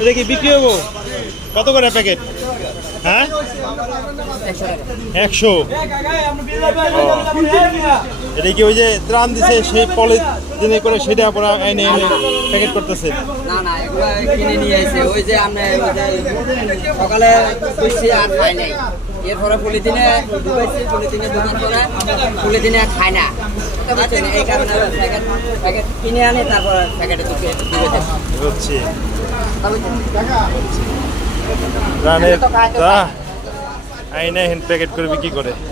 এটা কি বিক্রি হব কত করে প্যাকেট? হ্যাঁ? একশো। এটা কি ওই যে ত্রাণ দিছে সেই পলিথিনে করে সেটা আপনারা এনে এনে প্যাকেট করতেছে? না না এগুলো কিনে নিয়ে এসে ওই যে আমরা সকালে খুঁজছি আর খাই নাই। এরপরে পলিথিনে ঢুকাইছি পলিথিনে দোকান করে পলিথিনে খায় না। এই কারণে প্যাকেট প্যাকেট কিনে আনি তারপর প্যাকেটে ঢুকে রানের তা আইনে হেন প্যাকেট করে বিক্রি করে।